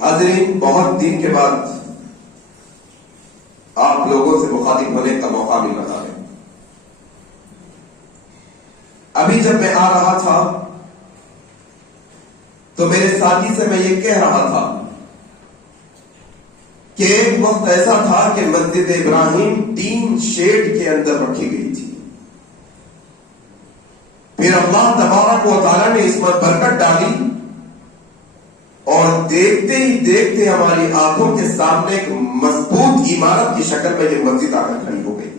حاضرین، بہت دن کے بعد آپ لوگوں سے مخاطب ہونے کا موقع مل رہا ہے۔ ابھی جب میں آ رہا تھا تو میرے ساتھی سے میں یہ کہہ رہا تھا کہ ایک وقت ایسا تھا کہ مسجد ابراہیم ٹین شیڈ کے اندر رکھی گئی تھی، پھر اللہ تبارک و تعالیٰ نے اس میں برکت ڈالی اور دیکھتے ہی دیکھتے ہماری آنکھوں کے سامنے ایک مضبوط عمارت کی شکل میں یہ مسجد آ کر کھڑی ہو گئی۔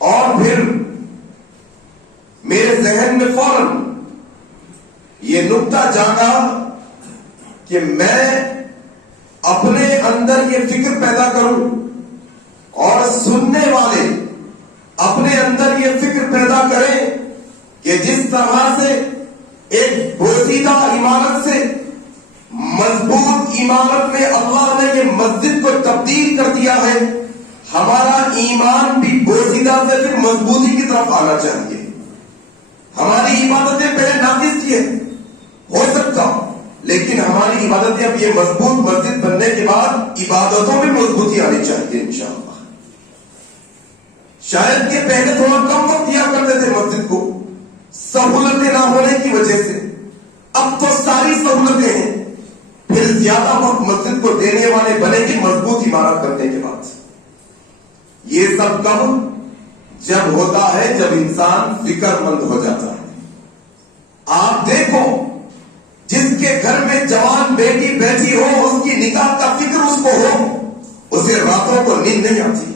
اور پھر میرے ذہن میں فوراً یہ نقطہ جاگا کہ میں اپنے اندر یہ فکر پیدا کروں اور سننے والے اپنے اندر یہ فکر پیدا کریں کہ جس طرح سے ایک بوسیدہ عمارت سے مضبوط عمارت میں اللہ نے یہ مسجد کو تبدیل کر دیا ہے، ہمارا ایمان بھی بوسیدہ سے پھر مضبوطی کی طرف آنا چاہیے۔ ہماری عبادتیں پہلے ناقص تھی، ہو سکتا لیکن ہماری عبادتیں اب یہ مضبوط مسجد بننے کے بعد عبادتوں میں مضبوطی آنی چاہیے انشاءاللہ۔ شاید کہ پہلے تھوڑا کم وقت دیا کرتے تھے مسجد کو سہولتیں نہ ہونے کی وجہ سے، اب تو ساری سہولتیں ہیں، پھر زیادہ وقت مسجد کو دینے والے بنے گی مضبوط عمارت کرنے کے بعد۔ یہ سب کب جب ہوتا ہے جب انسان فکر مند ہو جاتا ہے۔ آپ دیکھو جس کے گھر میں جوان بیٹی بیٹھی ہو، اس کی نکاح کا فکر اس کو ہو، اسے راتوں کو نیند نہیں آتی۔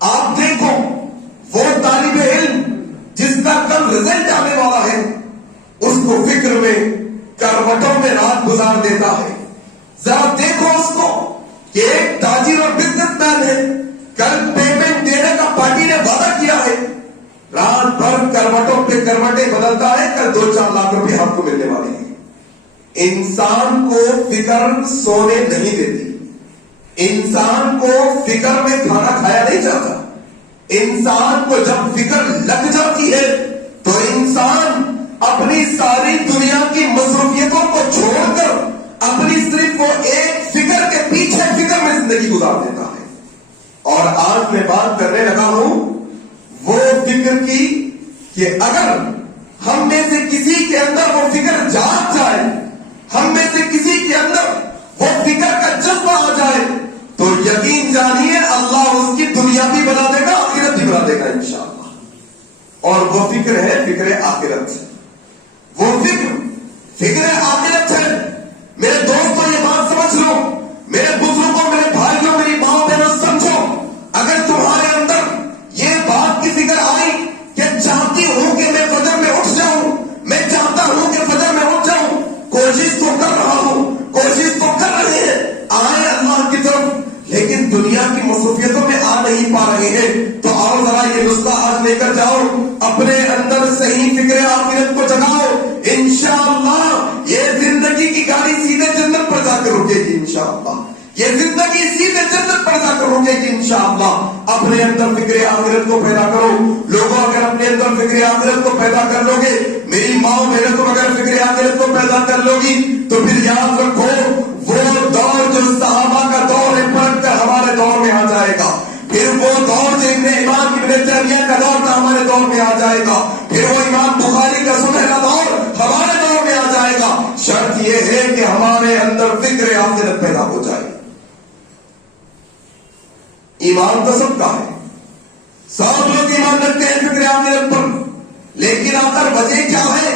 آپ دیکھو وہ طالب علم جس کا کل رزلٹ آنے والا ہے، اس کو فکر میں کروٹوں میں رات گزار دیتا ہے۔ ذرا دیکھو اس کو کہ ایک تاجر اور بزنس مین ہے، کل پیمنٹ دینے کا پارٹی نے وعدہ کیا ہے، رات بھر کروٹوں پہ کروٹیں بدلتا ہے، کل 2-4 لاکھ روپے آپ کو ملنے والے ہیں۔ انسان کو فکر سونے نہیں دیتی، انسان کو فکر میں کھانا کھایا نہیں جاتا۔ انسان کو جب فکر لگ جاتی ہے تو انسان اپنی ساری دنیا کی مصروفیتوں کو چھوڑ کر اپنی صرف وہ ایک فکر کے پیچھے فکر میں زندگی گزار دیتا ہے۔ اور آج میں بات کرنے لگا ہوں وہ فکر کی کہ اگر ہم میں سے کسی کے اندر وہ فکر جاگ جائے، ہم میں سے کسی کے اندر وہ فکر کا جذبہ آ جائے تو یقین جانیے اللہ اس کی دنیا بھی بنا دے گا، آخرت بھی بنا دے گا انشاءاللہ۔ اور وہ فکر ہے فکر آخرت، وہ فکر آخرت ہے۔ میرے دوستوں یہ بات سمجھ لو، میرے بزرگوں، میرے بھائیوں، میری ماں بہنوں، سمجھو اگر تمہارے اندر یہ بات کی فکر آئی کہ چاہتی ہوں کہ میں فجر میں اٹھ جاؤں، میں چاہتا ہوں کہ فجر میں اٹھ جاؤں، کوشش تو کر رہا ہوں، کوشش تو کر رہے ہیں، آئے اللہ کی طرف، لیکن دنیا کی مصروفیتوں میں آ نہیں پا رہے ہیں، تو آؤ ذرا یہ نسخہ آج لے کر جاؤ، اپنے اندر صحیح فکر آخرت کو جگاؤ، انشاءاللہ یہ زندگی کی گاڑی سیدھے جنت پر جا کر رکے گی انشاءاللہ، یہ زندگی سیدھے جنت پر جا کر رکے گی انشاءاللہ۔ اپنے اندر فکر آخرت کو پیدا کرو لوگوں، اگر اپنے اندر فکر آخرت کو پیدا کر لو گے، میری ماں بہنوں تم اگر فکر آخرت کو پیدا کر لو گی تو پھر یاد رکھو وہ دور جو صحابہ کا دور ہے پلٹ کر ہمارے دور میں آ جائے گا، پھر وہ دور جو ابن امام ابن تیمیہ کا دور تھا ہمارے دور میں آ جائے گا، پھر وہ امام بخاری کا سنہرا دور ہمارے دور میں آ جائے گا۔ شرط یہ ہے کہ ہمارے اندر فکر آخرت پیدا ہو جائے۔ ایمان تو سب کا ہے، سب لوگ ایمان رکھتے ہیں فکر آخرت پر، لیکن آخر وجہ کیا ہے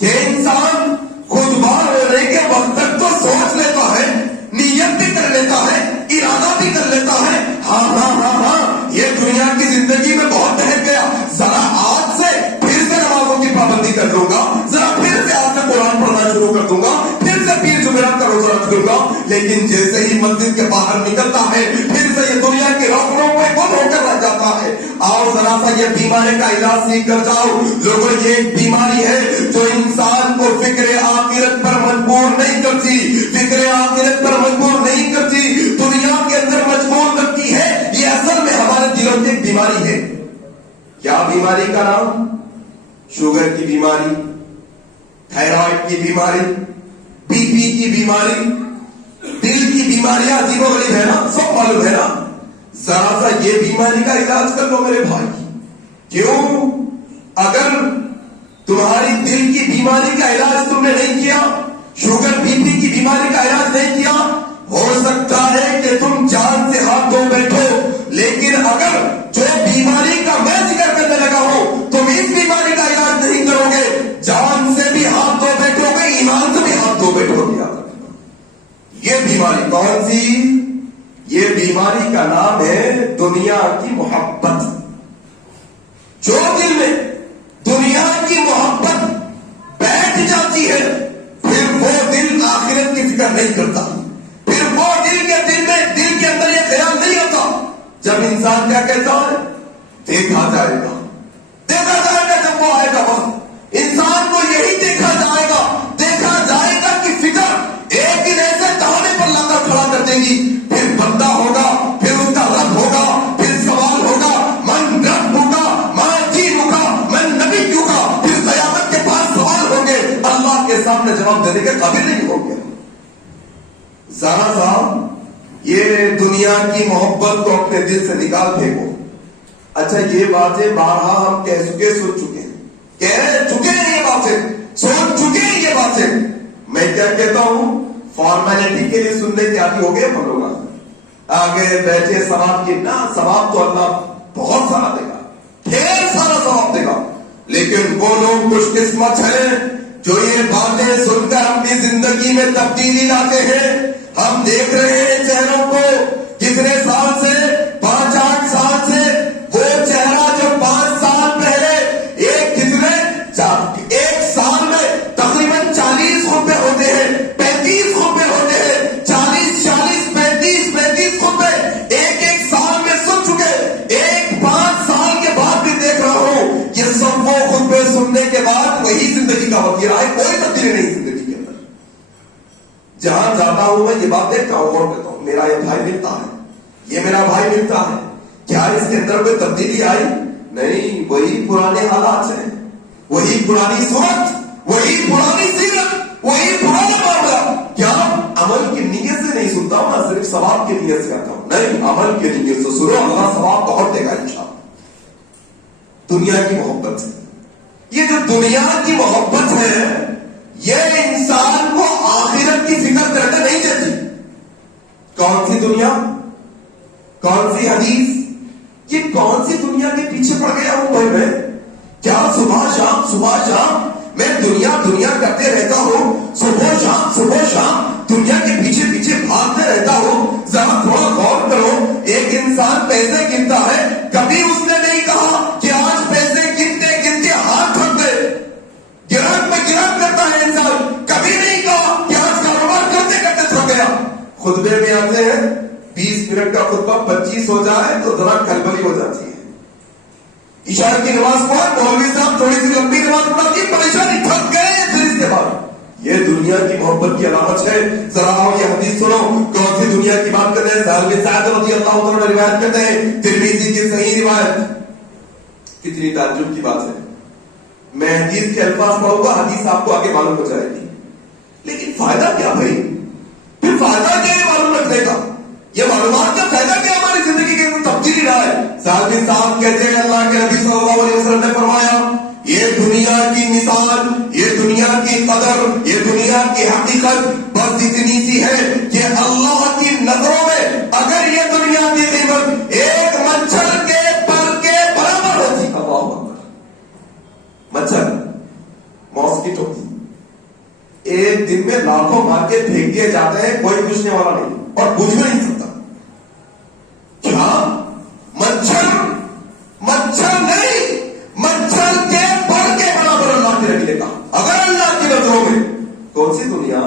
کہ انسان خود بار ہونے کے وقت تک تو سوچ لیتا ہے، نیت بھی کر لیتا ہے، ارادہ بھی کر لیتا ہے، ہاں یہ دنیا کی زندگی میں بہت بہت گیا، ذرا آج سے پھر سے نمازوں کی پابندی کر لوں گا، ذرا پھر سے آج سے قرآن پڑھنا شروع کر دوں گا، پھر سے پیر جمعرات کا روزہ رکھ دوں گا، لیکن جیسے ہی مسجد کے باہر نکلتا ہے پھر سے یہ دنیا کی روکنوں پہ گم ہو کر رہ جاتا ہے۔ آؤ ذرا سا یہ بیماری کا علاج سیکھ کر جاؤ لوگوں، یہ ایک بیماری ہے جو انسان کو فکر آخرت پر مجبور نہیں کرتی، فکر آخرت پر مجبور نہیں کرتی، دنیا کے اندر مجبور کرتی ہے۔ یہ اصل میں ہمارے دلوں کی ایک بیماری ہے۔ کیا بیماری کا نام؟ شوگر کی بیماری، تھائرائڈ کی بیماری، بی پی کی بیماری، دل کی بیماریاں عجیب و غریب ہے نا، سب معلوم ہے نا. ذرا سا یہ بیماری کا علاج کر لو میرے بھائی. کیوں؟ اگر تمہاری دل کی بیماری کا علاج تم نے نہیں کیا، شوگر بی پی کی بیماری کا علاج نہیں کیا، ہو سکتا ہے کہ تم جان سے ہاتھ دھو بیٹھو، لیکن اگر جو بیماری کا میں ذکر کرنے لگا ہوں تم اس بیماری کا علاج نہیں کرو گے، جان سے بھی ہاتھ دھو بیٹھو گے، ایمان سے بھی ہاتھ دھو بیٹھو گے. یہ بیماری کون سی؟ یہ بیماری کا نام ہے دنیا کی محبت. جو دل میں دنیا کی محبت بیٹھ جاتی ہے پھر وہ دل آخرت کی فکر نہیں کرتا، پھر وہ دل کے اندر یہ خیال نہیں ہوتا. جب انسان کیا کہتا ہے؟ دیکھا جائے گا جب وہ آئے گا وقت، انسان کو یہی دیکھا جائے گا کہ فکر ایک دن ایسے دہانے پر لا کر کھڑا کر دے گی. پھر بندہ ہوگا، پھر اس کا رب ہوگا، پھر سوال ہوگا من رب ہوگا، من دین ہوگا، من نبی ہوگا. پھر قیامت کے پاس سوال ہوں گے، اللہ کے سامنے جواب دینے کے قابل نہیں ہوں گے. ذرا سا یہ دنیا کی محبت کو اپنے دل سے نکال پھینکو. اچھا یہ باتیں بارہا ہم سن چکے ہیں، کہہ چکے ہیں، یہ باتیں سن چکے ہیں. یہ باتیں میں کیا کہتا ہوں، فارمیلٹی کے لیے سننے کے عادی ہو گئے ہم لوگ. آگے بیٹھے ثواب کی نا، ثواب تو اللہ بہت سارا دے گا، ڈھیر سارا ثواب دے گا. لیکن وہ لوگ خوش قسمت ہیں جو یہ باتیں سن کر اپنی زندگی میں تبدیلی لاتے ہیں. ہم دیکھ رہے ہیں چہروں کو، کتنے سال سے، 5-8 سال سے وہ چہرہ جو 5 سال پہلے ایک سال میں تقریباً 40 خطبے ہوتے ہیں، 35 خطبے ہوتے ہیں، 40 35 خطبے ایک سال میں سن چکے. 5 سال کے بعد بھی دیکھ رہا ہوں یہ سب وہ خطبے سننے کے بعد وہی زندگی کا وقت رہا ہے، کوئی تبدیلی نہیں زندگی کے اندر. جہاں جاتا ہوں میں یہ بات دیکھتا ہوں اور کہتا ہوں میرا یہ بھائی ملتا ہے، یہ میرا بھائی ملتا ہے، کیا اس کے اندر کوئی تبدیلی آئی؟ نہیں، وہی پرانے حالات ہیں، وہی پرانی صورت، وہی پرانی سیرت، وہی پرانا معاملہ. کیا عمل کی نیت سے نہیں سنتا ہوں، نہ صرف ثواب کی نیت سے آتا ہوں، نہیں، عمل کی نیت سے سنو، اللہ ثواب بہت دے گا انشاءاللہ. دنیا کی محبت، یہ جو دنیا کی محبت ہے یہ انسان کو آخرت کی فکر کرنے نہیں دیتی. کون سی دنیا، کون سی حدیث، یہ کون سی دنیا کے پیچھے پڑ گیا ہوں بھائی میں؟ کیا صبح شام میں دنیا کرتے رہتا ہوں، صبح شام دنیا کے پیچھے بھاگتے رہتا ہوں؟ ذرا تھوڑا غور کرو، ایک انسان پیسے گنتا ہے، کبھی اس نے نہیں کہا کہ آج پیسے گنتے ہاتھ تھک گئے. گراہک میں گراہک کرتا ہے انسان، کبھی نہیں کہا کہ آج کاروبار کرتے تھک گیا. خطبے میں آتے ہیں 20 منٹ کا خطبہ 25 ہو جائے تو ذرا کلبلی ہو جاتی ہے. عشاء کی نماز پڑھ، مولوی صاحب تھوڑی سی لمبی نماز پڑھا دی، پریشانی، تھک گئے. پھر اس کے بعد یہ دنیا کی محبت کی علامت ہے. ذرا یہ حدیث سنو، کون سی دنیا کی بات کرتے ہیں؟ سہل بن سعد رضی اللہ عنہ روایت کرتے ہیں، ترمذی کی صحیح روایت. کتنی تعجب کی بات ہے. میں حدیث کے الفاظ پڑھوں گا، حدیث آپ کو آگے معلوم ہو جائے گی، لیکن فائدہ کیا بھائی؟ پھر فائدہ کیا ہے معلوم رکھنے کا؟ یہ معلومات کا فائدہ کیا ہماری زندگی کے اندر تبدیلی رہا ہے؟ سہل بن سعد کہتے ہیں اللہ کے نبی صلی اللہ علیہ وسلم نے فرمایا، یہ دنیا کی مثال، یہ دنیا کی قدر، یہ دنیا کی حقیقت بس اتنی سی ہے کہ اللہ کی نظروں میں اگر یہ دنیا کی قیمت ایک مچھر کے پر کے برابر ہوتی. اللہ اکبر. مچھر، ماسکیٹو ایک دن میں لاکھوں مار کے پھینک دیے جاتے ہیں، کوئی پوچھنے والا نہیں اور پوچھ بھی نہیں سکتا. کیا مچھر نہیں، مچھر کے پر کے برابر اللہ کے نبی نے کہا. اگر اللہ کی نظروں میں کون سی دنیا؟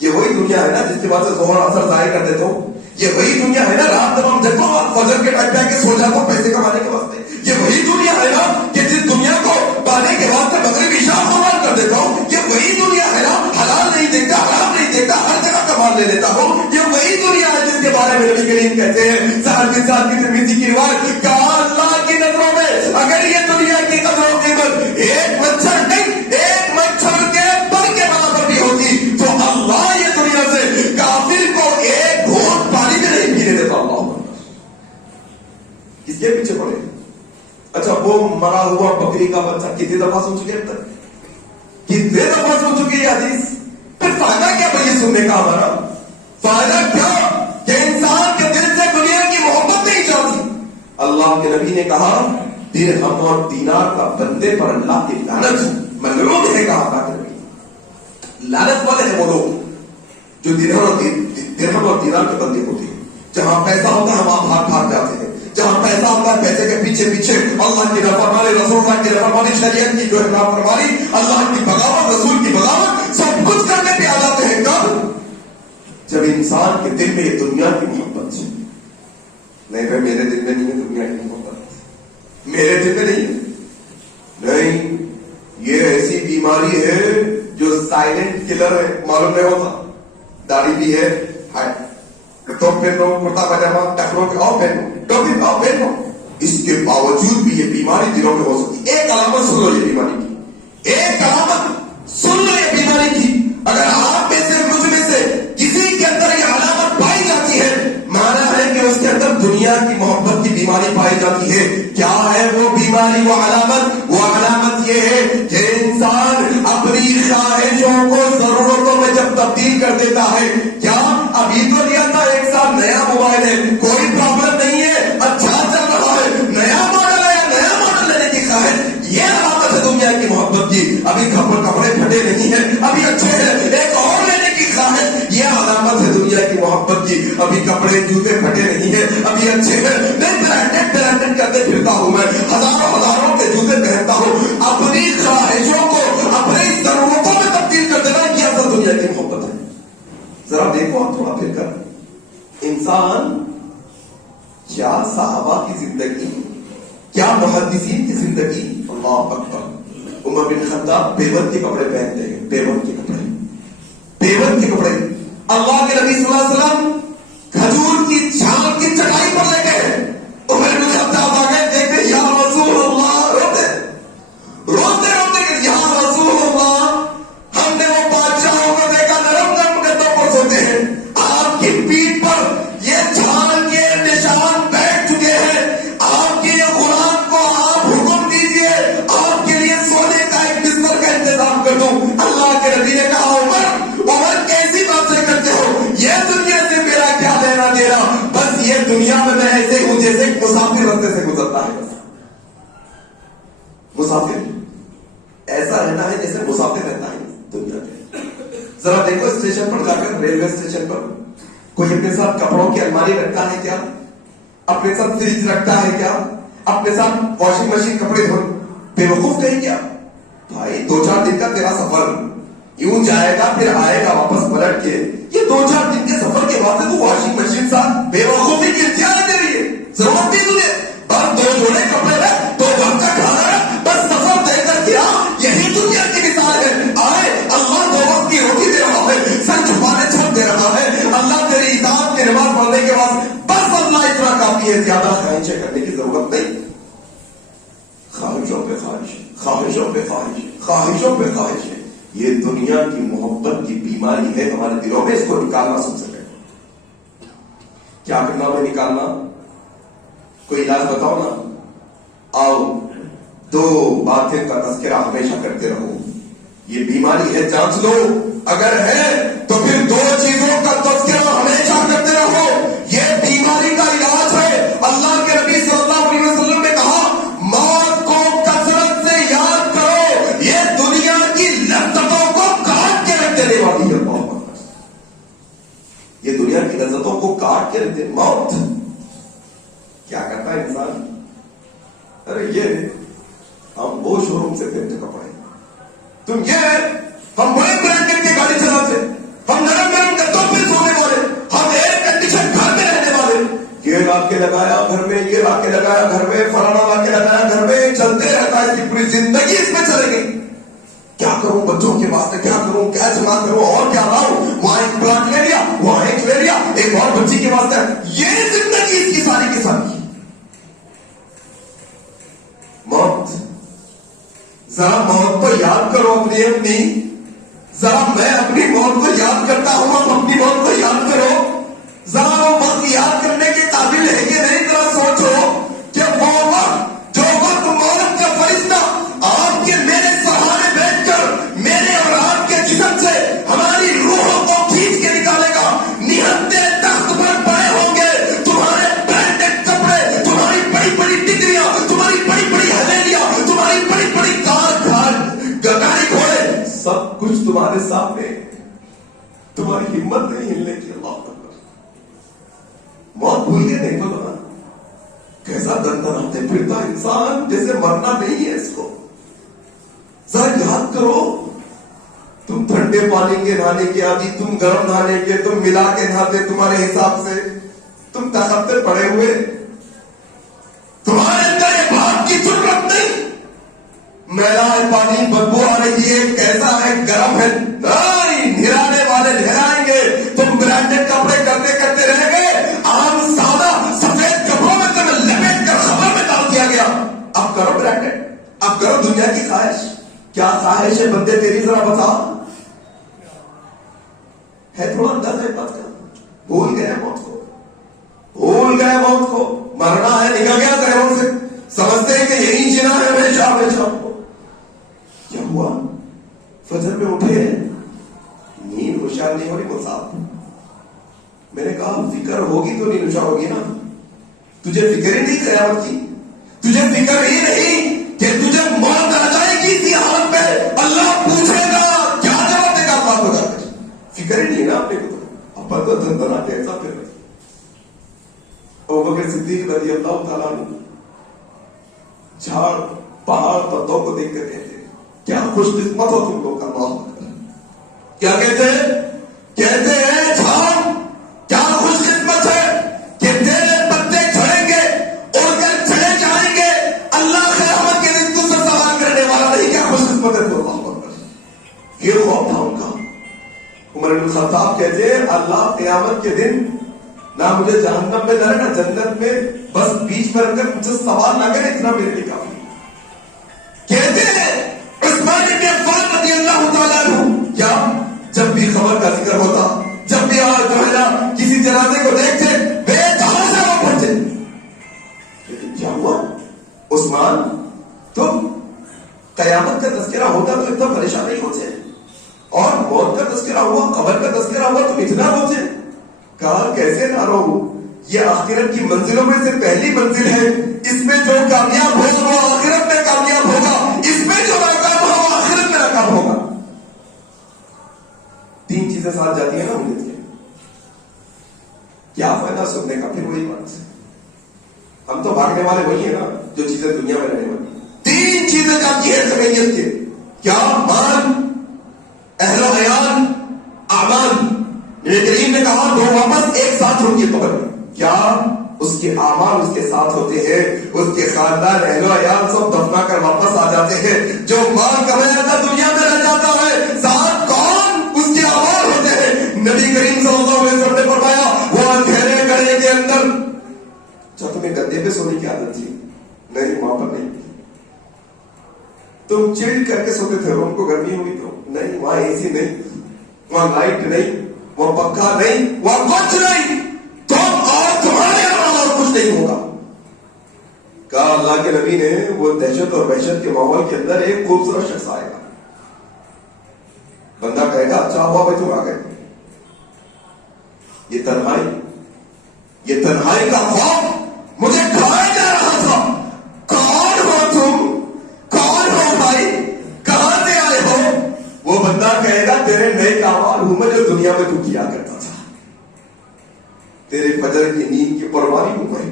یہ وہی دنیا ہے نا جس کے بعد سے ظہر اثر ظاہر کر دیتا ہوں. یہ وہی دنیا ہے نا رات تمام جگہ اور فجر کے ٹائم پہ کے سو جاتا ہوں پیسے کمانے کے واسطے. یہ وہی دنیا ہے نا کہ جس دنیا کو پانے کے واسطے مغرب عشاء قربان کر دیتا ہوں. یہ وہی دنیا ہے نا حلال نہیں دیکھتا، حرام نہیں دیکھتا، ہر جگہ کمال لے لیتا ہوں. یہ وہی دنیا ہے جس کے بارے میں نبی کریم کہتے ہیں سہل بن سعد کی ترمذی کی روایت، کہا اللہ کی نظروں میں اگر یہ دنیا کی قدر و قیمت ایک مچھر نہیں، ایک مچھر کے پر کے برابر بھی ہوتی تو اللہ کا بچہ. کتنی دفعہ سن چکے اب تک؟ کتنے دفعہ سن چکے یہ حدیث؟ پھر فائدہ کیا بھائی سننے کا ہمارا؟ فائدہ کیا کہ انسان کے دل سے دنیا کی محبت نہیں جاتی. اللہ کے نبی نے کہا درہم اور دینار کا بندے پر اللہ کی لعنت ہے. ملعون ہے کہا اللہ کے نبی. لعنت والے ہیں وہ لوگ جو درہم اور دینار کے بندے ہوتے ہیں. جہاں پیسہ ہوتا ہے وہاں بھاگ بھاگ جاتے ہیں. جہاں پیسہ ہوتا ہے پیسے کے پیچھے پیچھے اللہ کی نافرمانی, رسول اللہ کی نافرمانی, شریعت کی جو ہے نافرمانی, اللہ کی بغاوت, رسول کی بغاوت, سب کچھ کرنے پہ آ جاتے ہیں. کب؟ جب انسان کے دل میں یہ دنیا کی محبت ہے. نہیں بھائی میرے دل میں نہیں ہے دنیا کی محبت, میرے دل میں نہیں ہے. نہیں, یہ ایسی بیماری ہے جو سائلنٹ کلر ہے, معلوم نہیں ہوتا. داڑھی بھی ہے, تو پہنو, کرتا پاجامہ ٹکروں کے آؤ پہنو, ٹوپی آؤ پہنو, اس کے باوجود بھی یہ بیماری دلوں میں ہو سکتی. ایک علامت سن لو یہ بیماری کی, ایک علامت سن لو یہ بیماری کی. اگر آپ میں سے, مجھ میں سے کسی کے اندر یہ علامت پائی جاتی ہے, مانا ہے کہ اس کے اندر دنیا کی محبت کی بیماری پائی جاتی ہے. کیا ہے وہ بیماری, وہ علامت؟ وہ علامت یہ ہے کہ انسان اپنی خواہشوں کو ضرورتوں میں جب تبدیل کر دیتا ہے. کیا ابھی تو لیا تھا ایک سال نیا موبائل ہے, کوئی پرابلم نہیں ہے, اچھا چل رہا ہے, نیا ماڈل ہے, نیا ماڈل لینے کی خواہش, یہ علامت ہے دنیا کی محبت کی. ابھی کپڑے پھٹے نہیں ہیں, ابھی اچھے ہیں, ایک اور لینے کی خواہش, یہ علامت ہے دنیا کی محبت کی. ابھی کپڑے جوتے پھٹے نہیں ہیں, ابھی اچھے ہیں, میں برانڈڈ کرتے پھرتا ہوں, میں ہزاروں کے جوتے پہنتا ہوں. اپنی خواہشوں کو اپنی ضرورتوں میں تبدیل کر دینا, یہ اصل دنیا کی محبت ہے. ذرا دیکھو آپ تھوڑا پھر کر, انسان کیا صحابہ کی زندگی, کیا محدثین کی زندگی. اللہ اکبر. عمر بن خطاب پیون کے کپڑے پہنتے ہیں, پیون کے کپڑے, پیون کے کپڑے. اللہ کے نبی صلی اللہ علیہ وسلم کھجور کی چھال کی چٹائی پر لے گئے. عمر بن خطاب آ گئے, دیکھتے یا رسول اللہ, روتے روتے روتے کہ یا رسول اللہ, ہم نے وہ بادشاہوں کو دیکھا نرم نرم گدوں پر سوتے ہیں, آپ کی پیٹھ پر یہ چھال کے نشان بیٹھ چکے ہیں. آپ کے غلام کو آپ حکم دیجئے, آپ کے لیے سونے کا ایک بستر کا انتظام کر دوں. اللہ کے نبی نے کہا عمر کیسی باتیں کرتے ہو, یہ دنیا سے میرا کیا لینا دینا, بس یہ دنیا میں میں ایسے ہوں جیسے مسافر رستے سے گزرتا ہے. بس مسافر ایسا رہنا ہے جیسے مسافر رہتا ہے دنیا میں. ذرا دیکھو اسٹیشن پر جا کر, ریلوے اسٹیشن پر کوئی اپنے ساتھ کپڑوں کی الماری رکھتا ہے کیا, اپنے ساتھ فریج رکھتا ہے کیا, اپنے ساتھ واشنگ مشین کپڑے دھو, بے وقوف کہیں کیا بھائی. 2-4 دن کا تیرا سفر یوں جائے گا, پھر آئے گا واپس پلٹ کے. یہ 2-4 دن کے سفر کے بعد تو واشنگ مشین ساتھ, بے وقوفی کی انتہا ہے تیری, ضرورت نہیں تجھے. بس 2 جوڑے کپڑے رکھ, 2 وقت کا کھانا رکھ, بس سفر طے کر کے آ. یہی دنیا کی مثال ہے. آئے اللہ 2 وقت کی روٹی دے رہا ہے, سر چھپانے چھوڑ دے رہا ہے. اللہ تیری اطاعت کی نماز پڑھنے کے بعد بس اللہ اتنا کافی ہے, زیادہ خواہشیں کرنے کی ضرورت نہیں. خواہشوں پہ خواہش, خواہشوں پہ خواہش, خواہشوں پہ خواہش ہے. یہ دنیا کی محبت کی بیماری ہے ہمارے دلوں میں. اس کو نکالنا سب سے پہلے کیا کرنا ہے, نکالنا. کوئی علاج بتاؤ نا. آؤ 2 باتیں کا تذکرہ ہمیشہ کرتے رہو. یہ بیماری ہے, جانچ لو. اگر ہے تو پھر 2 چیزوں کا تذکرہ ہمیشہ کرتے رہو. یہ بیماری کا علاج ہے. اللہ کے نبی صلی اللہ علیہ وسلم نے کہا موت کو کثرت سے یاد کرو, یہ دنیا کی لذتوں کو کاٹ کے رکھ دینے والی ہے. یہ دنیا کی لذتوں کو کاٹ کے رکھ دے. موت کیا کرتا ہے انسان, ارے یہ ہم وہ شو روم سے پہنتے کپڑے, تم یہ ہم بڑے برانڈڈ کی گاڑی چلاتے, ہم نرم نرم گدوں پہ سونے والے, ہم ایئر کنڈیشن گھر میں رہنے والے. یہ لا کے لگایا گھر میں, یہ لا کے لگایا گھر میں, فلانا لا کے لگایا گھر میں, چلتے رہتا ہے. اس کی پوری زندگی اس میں چلے گی. کیا کروں بچوں کے واسطے, کیا کروں, کیا جمع کروں, اور کیا لاؤں. وہاں ایک پلاٹ لے لیا, وہاں ایک لے لیا, ایک اور بچی کے واسطے. یہ زندگی اس کی ساری کی ساری. موت, ذرا موت کو یاد کرو اپنی. ذرا میں اپنی موت کو یاد کرتا ہوں, آپ اپنی موت کو یاد کرو. ذرا وہ وقت یاد کرنے کے قابل ہے کہ نہیں. ذرا سوچو کہ وہ وقت جو وقت موت کا فرشتہ کچھ تمہارے سامنے تمہاری ہمت نہیں ہلنے کی. اللہ اکبر. موت بھول کے نہیں پتا کیسا دندناتے پھرتا انسان جیسے مرنا نہیں ہے اس کو. ذرا یاد کرو تم ٹھنڈے پانی کے نہانے کے عادی, تم گرم نہانے کے, تم ملا کے نہاتے تمہارے حساب سے, تم تخت پہ پڑے ہوئے, تمہارے اندر ایک بات کی ضرورت نہیں. میلا ہے پانی, بدبو آ رہی ہے, کیسا ہے, گرم ہے, نہیں, نہلانے والے نہلائیں گے. تم برانڈیڈ کپڑے کرتے کرتے رہ گئے, عام سادہ سفید کپڑوں میں تمہیں لپیٹ کر خبر میں ڈال دیا گیا. اب کرو برانڈیڈ, اب کرو دنیا کی خواہش. کیا خواہش ہے بندے تیری, ذرا بتا. ہے تھوڑا اندازہ ہے بات کا. بھول گئے موت کو, بھول گئے موت کو. مرنا ہے, نکل گیا ذہنوں سے, سمجھتے ہیں کہ یہی جینا ہے ہمیشہ ہمیشہ. کیا ہوا, فجر میں اٹھے, نیند ہوشیار نہیں ہو رہی مصعب. میں نے کہا فکر ہوگی تو نیند ہوشیار ہوگی نا. تجھے فکر ہی نہیں قیامت کی, تجھے فکر ہی نہیں کہ تجھے موت آ جائے گی اسی حالت پہ, اللہ پوچھے گا کیا جواب دے گا. بات ہو جاتی, فکر ہی نہیں نا اپنے کو. تو اپن تو دندنا کیسا پھر رہے. ابوبکر صدیق رضی اللہ تعالیٰ عنہ جھاڑ پہاڑ پتوں کو دیکھ کر کہتے ہیں کیا خوش قسمت ہو تم لوگ کا. کیا کہتے ہیں جھاڑ کیا خوش قسمت ہے کہ تیرے پتے جھڑیں گے اور کر چلے جائیں گے, اللہ قیامت کے دن تجھ سے سوال کرنے والا نہیں. کیا خوش قسمت ہے تو اللہ اکبر. یہ خوف تھا ان کا. عمر بن الخطاب کہتے ہیں اللہ قیامت کے دن نہ مجھے جہنم میں ڈالے نہ جنت میں, بس بیچ میں رکھ کر مجھ سے سوال نہ کرے, اتنا میرے لیے کافی. کہتے ہیں عثمان بن عفان رضی اللہ تعالیٰ عنہ, کیا جب بھی خبر کا ذکر ہوتا, جب بھی کسی جنازے کو دیکھتے بے جہاں سے وہ پہنچے. لیکن کیا ہوا عثمان, تو قیامت کا تذکرہ ہوتا تو اتنا پریشان نہیں ہوتے, اور موت کا تذکرہ ہوا, قبر کا تذکرہ ہوا تو اتنا پہنچے. کہا کیسے نہ رہو, یہ آخرت کی منزلوں میں سے پہلی منزل ہے. اس میں جو کامیاب ہو وہ آخرت میں کامیاب ہوگا, اس میں جو ناکام ہو وہ آخرت میں ناکام ہوگا. تین چیزیں ساتھ جاتی ہیں نا امید کے. کیا فائدہ سننے کا, پھر وہی بات. ہم تو بھاگنے والے وہی ہیں نا جو چیزیں دنیا میں رہنے والی. تین چیزیں جاتی ہے جمعیت کے. کیا مال, اہل و عیال, اعمال. نبی کریم نے کہا دو واپس ایک ساتھ ہوتی ہے قبر میں. کیا اس کے اعمال اس کے ساتھ ہوتے ہیں, اس کے خاندان اہل و عیال سب دفنا کر واپس آ جاتے ہیں. جو مال کمایا تھا دنیا میں رہ جاتا ہے, ساتھ کون, اس کے اعمال ہوتے ہیں. نبی کریم صلی اللہ علیہ وسلم نے فرمایا وہ اندھیرے گڑھے کے اندر, کیا تمہیں گدے پہ سونے کی عادت تھی؟ نہیں, وہاں پر نہیں. تم چڑ کر کے سوتے تھے, روم کو گرمی ہوئی تو نہیں, وہاں اے سی نہیں, وہاں لائٹ نہیں, وہ پنکھا نہیں, وہ کچھ نہیں, تم اور تمہارے علاوہ اور کچھ نہیں ہوگا. کہا اللہ کے نبی نے وہ دہشت اور وحشت کے ماحول کے اندر ایک خوبصورت شخص آئے گا. بندہ کہے گا اچھا ہوا بھائی تم آ گئے. یہ تنہائی کا خوف مجھے کھایا جا رہا تھا. کون ہو تم, کون ہو بھائی, کہاں سے آئے ہو؟ وہ بندہ کہے گا تیرے نئے اعمال ہوں میں جو دنیا میں تو کیا کرتا تھا. تیرے فجر کی نیند کی قربانی ہوں میں,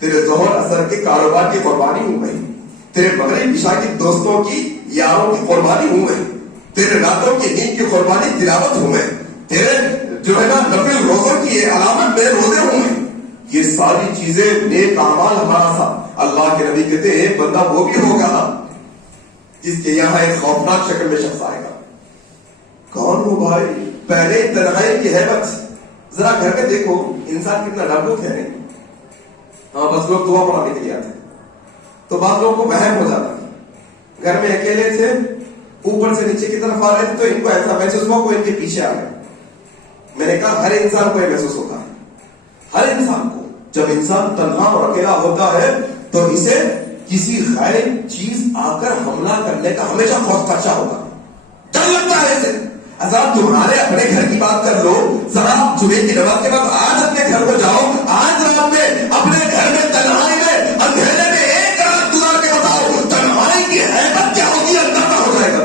تیرے ظہر اثر کے کاروبار کی قربانی ہوں میں, تیرے مغرب عشاء کی دوستوں کی یاروں کی قربانی ہوں میں, تیرے راتوں کی نیند کی قربانی تلاوت ہوں میں, تیرے جو ہے نا نفل روزوں کی یہ علامت میرے روزے ہوں میں. یہ ساری چیزیں نیک اعمال ہمارا ساتھ. اللہ کے نبی کہتے ہیں بندہ وہ بھی ہوگا جس کے یہاں ایک خوفناک شکل میں شخص آئے گا. کون ہو بھائی؟ پہلے تنہائی کی ہیبت. ذرا گھر میں دیکھو انسان کتنا ڈاکوک ہے نہیں. ہاں بس لوگ دعا پڑھانے کے لیے آتے تو بعض لوگوں کو وہم ہو جاتا ہے. گھر میں اکیلے تھے, اوپر سے نیچے کی طرف آ رہے تھے تو ان کو ایسا محسوس ہوا کوئی ان کے پیچھے آ گئے. میں نے کہا ہر انسان کو یہ محسوس ہوتا ہے, ہر انسان کو. جب انسان تنہا اور اکیلا ہوتا ہے تو اسے کسی غائب چیز آ کر حملہ کرنے کا ہمیشہ خوف خدشہ ہوگا, ڈر لگتا ہے اسے. حضرات تمہارے اپنے گھر کی بات کر لو ذرا, جمعے کی نماز کے بعد آج اپنے گھر کو جاؤ, آج رات میں اپنے گھر میں تنہائی میں اندھیرے میں ایک رات گزار کے بتاؤ تنہائی کی حیبت کیا ہوتی ہے, اندازہ ہو جائے گا.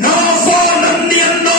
999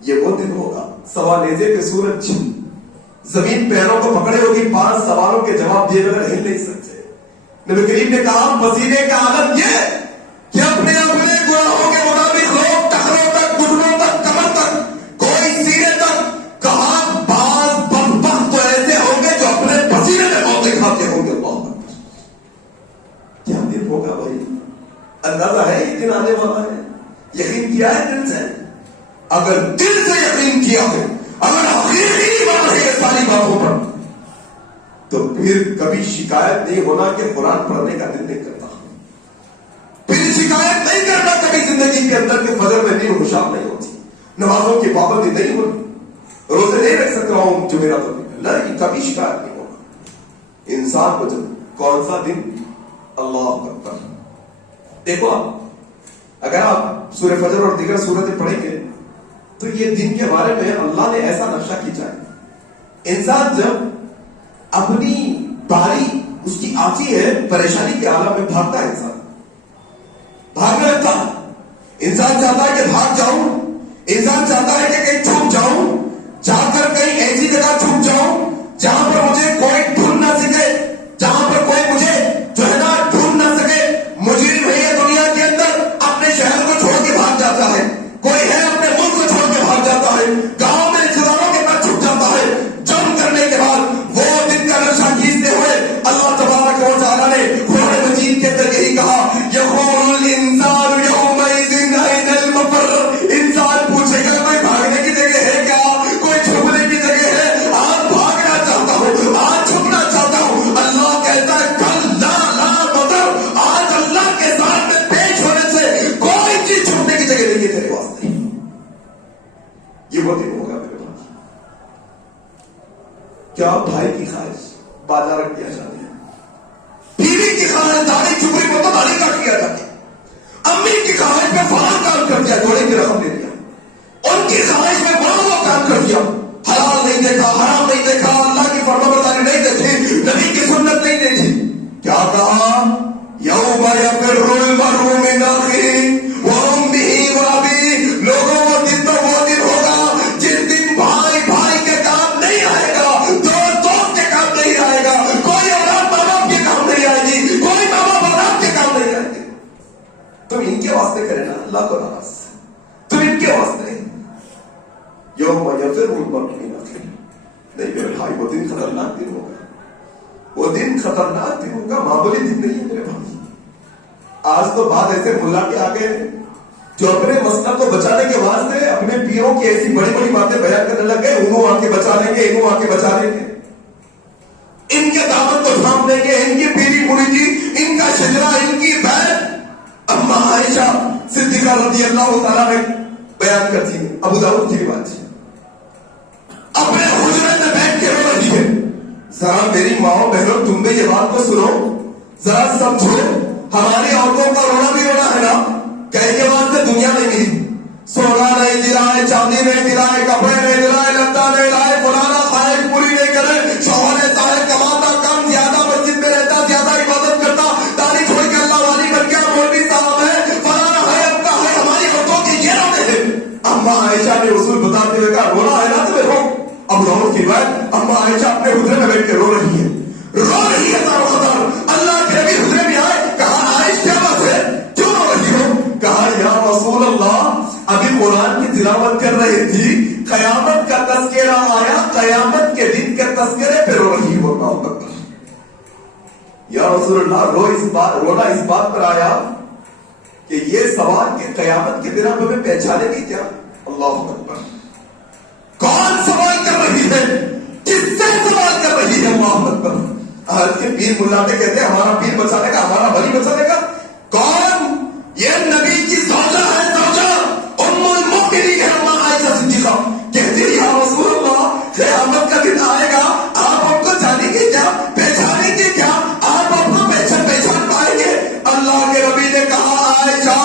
یہ وہ دن ہوگا سوانیزے پہ سورج زمین پیروں کو پکڑے ہوگی، 5 سوالوں کے جواب دیے بغیر ہل نہیں سکتے۔ نبی کریم نے کہا پسینے کا عالم یہ کہ اپنے اپنے گناہوں کے مطابق لوگ ٹخنوں تک، گھٹنوں تک، کمر تک، کوئی سینے تک، کہا بعض بدبخت تو ایسے ہوں گے جو اپنے پسینے میں موتیں کھاتے ہوں گے۔ اللہ کیا دن ہوگا بھائی؟ اندازہ ہے یہ دن آنے والا ہے؟ یقین کیا ہے دل سے؟ اگر دل سے یقین کیا ہے، اگر حقیقی ایمان ہے یہ ساری باتوں پر، تو پھر کبھی شکایت نہیں ہونا کہ قرآن پڑھنے کا دل نہیں کرتا، پھر شکایت نہیں کرنا کبھی زندگی کے اندر کہ فجر میں نیند خوشاب نہیں ہوتی، نمازوں کی پابندی نہیں ہوتی، روزے نہیں رکھ سکتا ہوں جو میرا تو نہیں، کبھی شکایت نہیں ہوگا انسان کو۔ جب کون سا دن؟ اللہ اکبر۔ دیکھو آپ اگر آپ سورہ فجر اور دیگر سورتیں پڑھیں گے تو یہ دن کے بارے میں اللہ نے ایسا نقشہ کھینچا ہے۔ انسان جب اپنی باری اس کی آتی ہے، پریشانی کے عالم میں بھاگتا ہے، انسان بھاگنے لگتا ہے، انسان چاہتا ہے کہ بھاگ جاؤں، انسان چاہتا ہے کہ کہیں چھپ جاؤں، جا کر کہیں ایسی جگہ چھپ جاؤں جہاں پر مجھے کوئی ڈھونڈ نہ سکے، جہاں پر کوئی مجھے جو ہے نا ڈھونڈ نہ سکے۔ مجرم ہے یہ دنیا کے اندر، اپنے شہر کو چھوڑ کے بھاگ جاتا ہے، کوئی ہے اپنے ملک کو چھوڑ کے بھاگ جاتا ہے، گاؤں میں رشتہ داروں کے پاس چھپ جاتا ہے۔ جنگ کرنے کے بعد وہ دن کا نقشہ کھینچتے ہوئے اللہ تبارک و تعالیٰ نے قرآن مجید کے اندر یہی کہا، یقول الانسان یومئذ این المفر۔ انسان پوچھے گا کوئی بھاگنے کی جگہ ہے کیا، کوئی چھپنے کی جگہ ہے؟ آج بھاگنا چاہتا ہوں، آج چھپنا چاہتا ہوں۔ اللہ کہتا ہے کل لا لا مدر، آج اللہ کے سامنے پیش ہونے سے کوئی چیز چھپنے کی جگہ نہیں ہے تیرے واسطے۔ یہ وہ دن ہوگا میرے بھائی۔ کیا بھائی کی خواہش بازار کیا جاتی ہے، بیوی کی خواہش داڑھی چھپری کو تو داڑھی کاٹ کیا جاتی ہے، امی کی خواہش میں فلاں کام کر دیا، جوڑے کی رقم دے دیا، ان کی خواہش میں وہ کام کر دیا، حلال نہیں دیکھا، حرام نہیں دیکھا، اللہ کی فرمانبرداری نہیں دیکھی، نبی کی سنت نہیں دیکھی۔ کیا کہا؟ یوم یفر المرء من اخیہ وامہ وابیہ۔ لوگوں کو دن تو وہ دن ہوگا جس دن بھائی بھائی کے کام نہیں آئے گا، دوست دوست کے کام نہیں آئے گا، کوئی اولاد ماں باپ کے کام نہیں آئے گی، کوئی ماں باپ اولاد کے کام نہیں آئے گی۔ تم ان کے واسطے کرے نا اللہ کو ناراض، تم ان کے واسطے۔ یوم یفر المرء من اخیہ، نہیں میرے بھائی وہ دن خطرناک دن ہوگا، وہ دن خطرناک دن ہوگا، معمولی دن نہیں ہے میرے بھائی۔ آج تو بات ایسے ملا کے آگے جو اپنے مسئلہ کو بچانے کے واسطے اپنے پیروں کی ایسی بڑی بڑی باتیں بیان کرنے لگ گئے، انہوں آ کے بچا لیں گے، انہوں آ کے بچا لیں گے، ان کے دعوت کو تھام لیں گے، ان کی پیری مریدی، ان کا شجرا، ان کی بیعت۔ اما عائشہ صدیقہ رضی اللہ تعالیٰ نے بیان کرتی ہے، ابو داؤد کی روایت ہے، اپنے حجرے میں بیٹھ کے رو رہی ہے۔ ذرا میری ماں بہنوں تم بھی یہ بات کو سنو، ذرا سمجھو، ہماری عورتوں کا رونا بھی رونا ہے نا، کہنے کے واسطے دنیا نہیں ملی، سونا نہیں دلائے، چاندی نہیں دلائے، کپڑے نہیں دلائے، لتا نہیں لائے، فلانا خواہش پوری نہیں کرے، شوہر صاحب کماتا کم، زیادہ مسجد میں رہتا، زیادہ عبادت کرتا، داڑھی چھوڑ کے اللہ والی بن گیا، مولوی صاحب ہے، فلانا ہے، اب کا ہے، ہماری عورتوں کے یہ رونے ہیں۔ اما عائشہ نے اصول بتاتے ہوئے کہا رونا ہے نا تمہیں رو۔ اب داؤد کی بات، اما عائشہ اپنے حجرے میں بیٹھ کے رو رہی ہے، رو رہی ہے دار خطر۔ اللہ کے نبی حجرے میں آئے، کہا عائشہ کیا بات ہے، کیوں رو رہی ہو؟ کہا یا رسول اللہ ابھی قرآن کی تلاوت کر رہی تھی، قیامت کا تذکرہ آیا، قیامت کے دن کے تذکرے پہ رو رہی ہو۔ اللہ اکبر۔ یا رسول اللہ رونا اس بات پر آیا کہ یہ سوال کہ قیامت کے دن آپ ہمیں پہچانے گی کیا؟ اللہ اکبر۔ کون سوال کر رہی ہے، کس سے سوال کر رہی ہے؟ اللہ اکبر۔ آج کے پیر ملاتے کہتے ہیں ہمارا پیر بچانے کا، ہمارا ولی بچانے کا۔ کون؟ یہ نبی کی زوجہ ہے، زوجہ ام المؤمنین ہے اما عائشہ صدیقہ، کہتی ہے یا رسول اللہ قیامت کا دن آئے گا، آپ ہم کو جانیں گے کیا، پہچانیں گے کیا، آپ ہم کو پہچان پائیں گے؟ اللہ کے نبی نے کہا عائشہ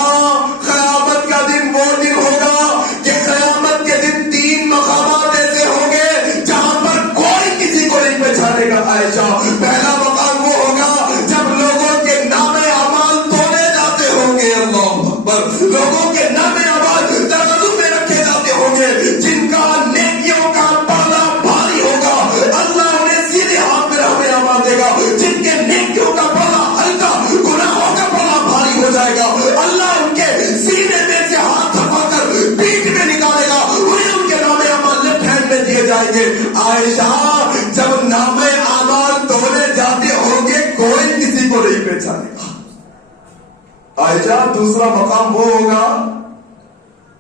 قیامت کا دن وہ دن ہوگا کہ قیامت کے دن 3 مقامات ایسے ہوں گے جہاں پر کوئی کسی کو نہیں پہچانے گا۔ عائشہ پہلا مقام وہ ہوگا جب لوگوں کے نام اعمال توڑے جاتے ہوں گے، اللہ اکبر، تولے جائیں گے. عائشہ جب نام اعمال تولے جاتے ہوں گے کوئی کسی کو نہیں پہچانے گا. عائشہ دوسرا مقام وہ ہوگا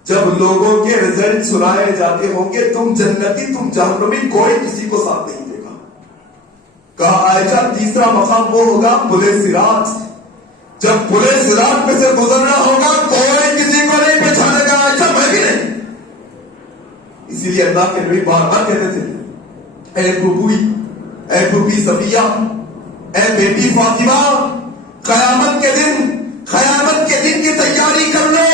جب لوگوں کے رزلٹ سنائے جاتے ہوں گے تم جنتی تم جہنمی کوئی کسی کو ساتھ نہیں دے گا. کہا عائشہ تیسرا مقام وہ ہوگا پلے صراط. جب پلے صراط پہ سے گزرنا ہوگا کوئی کسی کو نہیں پہچانے گا. عائشہ میں بھی نہیں. اسی لیے اللہ کے نبی بار بار کہتے تھے اے بھوبوئی اے بھوبی صفیہ اے بیٹی فاطمہ قیامت کے دن کی تیاری کر لو.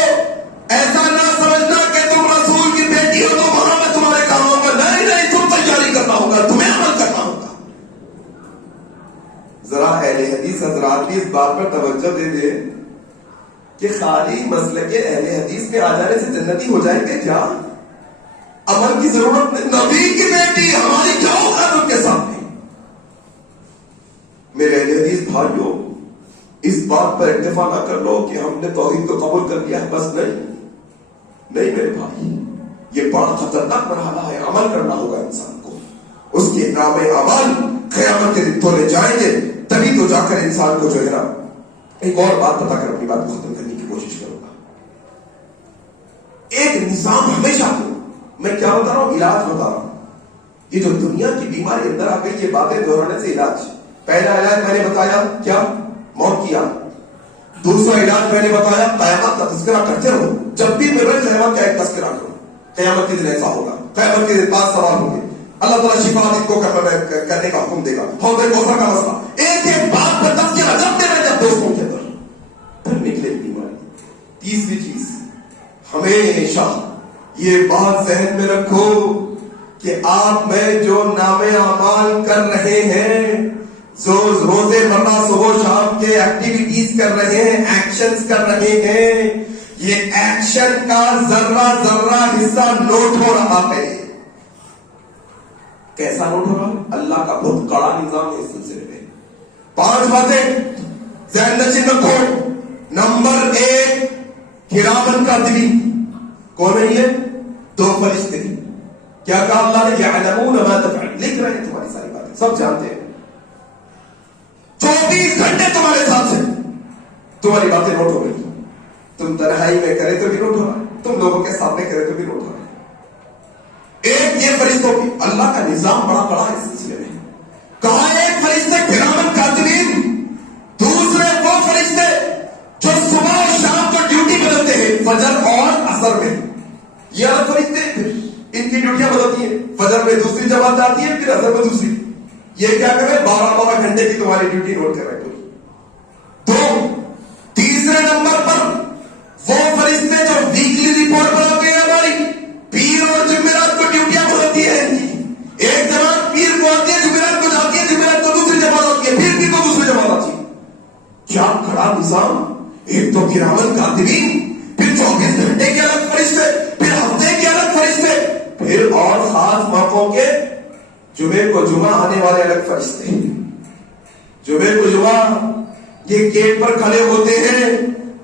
ایسا نہ سمجھنا کہ تم رسول کی بیٹی ہو تو وہاں میں تمہارے کام ہوگا. نہیں تم تیاری کرنا ہوگا تمہیں عمل کرنا ہوگا. ذرا اہل حدیث حضرات بھی اس بات پر توجہ دے دے کہ خالی مسلک اہل حدیث میں آ جانے سے جنتی ہو جائیں گے کیا؟ عمل کی ضرورت نہیں. نبی کی بیٹی ہماری کیا اوقات ان کے سامنے. میرے اہل حدیث بھائیوں اس بات پر اکتفا نہ کر لو کہ ہم نے توحید کو قبول کر لیا بس. نہیں میرے بھائی یہ بڑا خطرناک مرحلہ ہے. عمل کرنا ہوگا انسان کو. اس کے نام عمل قیامت کے دن تولے جائیں گے تبھی تو جا کر انسان کو جو ہے نا. ایک اور بات بتا کر اپنی بات کو ختم کرنے کی کوشش کروں گا. ایک نظام ہمیشہ میں کیا بتا رہا ہوں علاج بتا رہا ہوں. یہ جو دنیا کی بیماری اندر آ گئی یہ باتیں دہرانے سے علاج. پہلا علاج میں نے بتایا کیا موت کیا. دوسرا علاج میں نے بتایا قیامت کا تذکرہ کرتے رہو. جب بھی میں قیامت کا ایک تذکرہ کروں. قیامت کے دن ایسا ہوگا. قیامت کے دن 5 سوال ہوں گے. اللہ تعالیٰ شفا ان کو کرنے کا حکم دے گا. حوض کوثر کا مسئلہ ایک ایک بات پر تذکرہ جب دے رہے جب دوستوں کے اندر پھر نکلے بیماری. تیسری چیز ہمیشہ یہ بات ذہن میں رکھو کہ آپ میں جو نام اعمال کر رہے ہیں جو روزے مرہ صبح شام کے ایکٹیویٹیز کر رہے ہیں ایکشنز کر رہے ہیں یہ ایکشن کا ذرہ ذرہ حصہ نوٹ ہو رہا ہے. کیسا نوٹ ہو رہا ہے؟ اللہ کا بہت کڑا نظام ہے اس سلسلے میں. 5 باتیں ذہن نشین رکھو. نمبر 1 کرامن کاتبین. کون ہے یہ؟ 2 فرشتے. کیا کہا اللہ نے؟ یعلمون ما تفعلون. لکھ رہے ہیں تمہاری ساری باتیں سب جانتے ہیں. 24 گھنٹے تمہارے ساتھ ہیں. تمہاری باتیں نوٹ ہو رہی. تم تنہائی میں کرے تو بھی نوٹ ہو رہا ہے. تم لوگوں کے سامنے کرے تو بھی نوٹ ہو رہا ہے. ایک یہ فرشتوں کی اللہ کا نظام بڑا بڑا ہے اس سلسلے میں. کہا ایک فرشتے کرامن کاتبین. دوسرے وہ فرشتے جو صبح اور شام کو ڈیوٹی بدلتے ہیں فجر اور عصر میں. یہ الگ فرشتے پھر ان کی ڈیوٹیاں بدلتی ہیں. فجر میں دوسری جماعت آتی ہے پھر عصر میں دوسری. یہ کیا کر رہے 12 گھنٹے کی تمہاری ڈیوٹی نوٹ کر رہے. 2 تیسرے نمبر پر وہ فرشتے جو ویکلی رپورٹ بناتے ہیں ہماری. پیر اور جمعرات کو ڈیوٹیاں بدلتی ہے. ایک جماعت پیر کو آتی ہے جمعرات کو جاتی ہے جمعرات کو دوسری جماعت آتی ہے پیر کو دوسری جماعت آتی ہے. کیا کھڑا نظام. ایک تو کرامن کاتبین پھر 24 گھنٹے کے الگ فرشتے پھر ہفتے کے الگ فرشتے پھر اور خاص موقعوں کے جمعے کو جمعہ آنے والے الگ فرشتے. جمعے کو جمعہ یہ گیٹ پر کھڑے ہوتے ہیں.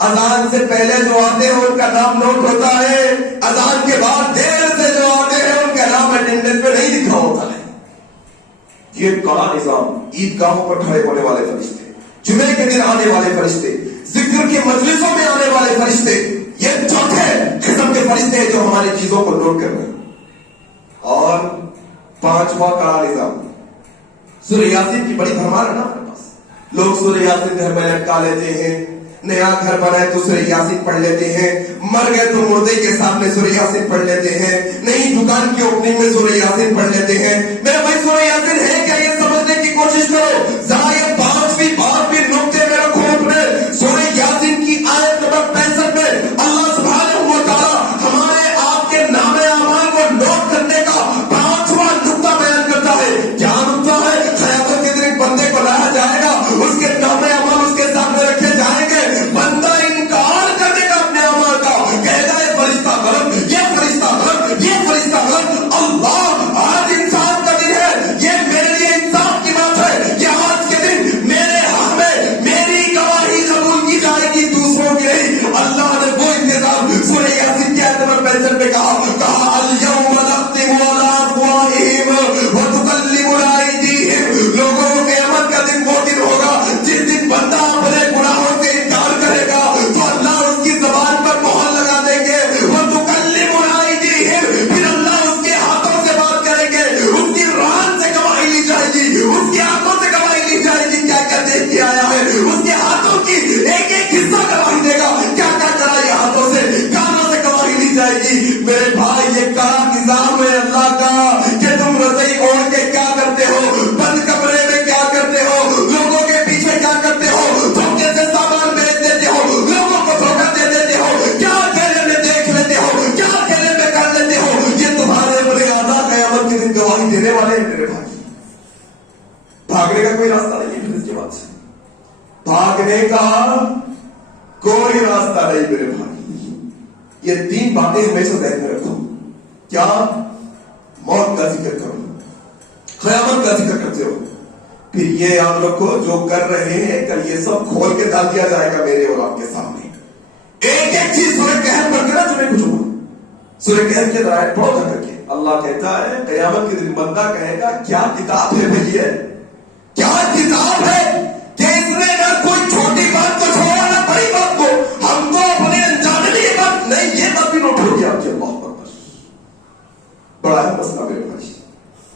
اذان سے پہلے جو آتے ہیں ان کا نام نوٹ ہوتا ہے. اذان کے بعد دیر سے جو آتے ہیں ان کا نام اٹینڈنس پہ نہیں لکھا ہوتا ہے. یہ کڑا نظام. عیدگاہوں پر کھڑے ہونے والے فرشتے جمعے کے دن آنے والے فرشتے ذکر کی مجلسوں میں آنے والے فرشتے یہ چوتھے قسم کے فرشتے ہیں جو ہماری چیزوں کو نوٹ کر رہے ہیں. اور 5واں کڑا نظام سورہ یاسین کی بڑی بھرمار ہے نا ہمارے پاس. لوگ سورہ یاسین گھر میں لٹکا لیتے ہیں. نیا گھر بنائے تو سورہ یاسین پڑھ لیتے ہیں. مر گئے تو مردے کے سامنے سورہ یاسین پڑھ لیتے ہیں. نئی دکان کی اوپننگ میں سورہ یاسین پڑھ لیتے ہیں. میرے بھائی سورہ یاسین ہے کیا یہ سمجھنے کی کوشش کرو. ذرا یہ 5ویں بات بھی نقطے میں رکھو اپنے. سورہ یاسین کی آیت نمبر 65 میں اللہ سبحانہ و تعالی ہمارے آپ کے نام اعمال کو نوٹ کرنے کا 5واں نقطہ بیان کرتا ہے. کیا نقطہ ہے؟ قیامت کے دن ایک بندے کو لایا جائے گا اس کے نام اعمال اس کے سامنے رکھے جائیں گے. بندہ انکار کرنے کا اپنے اعمال کا کہے گا یہ فرشتہ غلط یہ فرشتہ غلط یہ فرشتہ غلط. اللہ آج انسان کا دن ہے. یہ میرے لیے انصاف کی بات ہے. یہ آج گواہی دینے والے ہیں میرے بھائی. بھاگنے کا کوئی راستہ نہیں ہے پھر اس کے بعد سے. بھاگنے کا کوئی راستہ نہیں میرے بھائی. یہ 3 باتیں ہمیشہ ذہن میں رکھو. کیا؟ موت کا ذکر کرو, قیامت کا ذکر کرتے ہو, پھر یہ یاد رکھو جو کر رہے ہیں کل یہ سب کھول کے ڈال دیا جائے گا میرے اور آپ کے سامنے. ایک ایک چیز سورہ کہف پڑھ کے نا تمہیں کچھ ہوگا. سورہ کہف کے درائد پڑھو جا کر کے. اللہ کہتا ہے قیامت کے دن بندہ کہے گا کیا کتاب ہے بھائی, ہے کیا کتاب ہے کہ اس نے نہ کوئی چھوٹی بات کو چھوڑا نہ بڑی بات کو. ہم تو اپنے انجانے میں یہ بات نہیں, یہ بات بھی نوٹ ہو گیا آپ کے. اللہ اکبر, بڑا ہے مسئلہ میرے بھائی.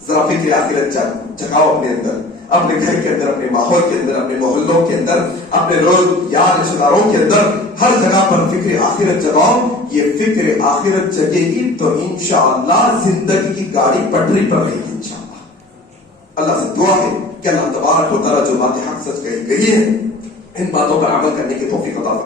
ذرا فکر آخرت جگاؤ اپنے اندر, اپنے گھر کے اندر, اپنے ماحول کے اندر, اپنے محلوں کے اندر, اپنے روز یار رشتہ داروں کے اندر, ہر جگہ پر فکر آخرت جگاؤ. یہ فکر آخرت جگے گی تو انشاءاللہ زندگی کی گاڑی پٹری پر رہے گی انشاءاللہ. اللہ سے دعا ہے کہ اللہ تبارک و تعالیٰ جو باتیں حق سچ کہی گئی ہیں ان باتوں پر عمل کرنے کی توفیق عطا فرمائے.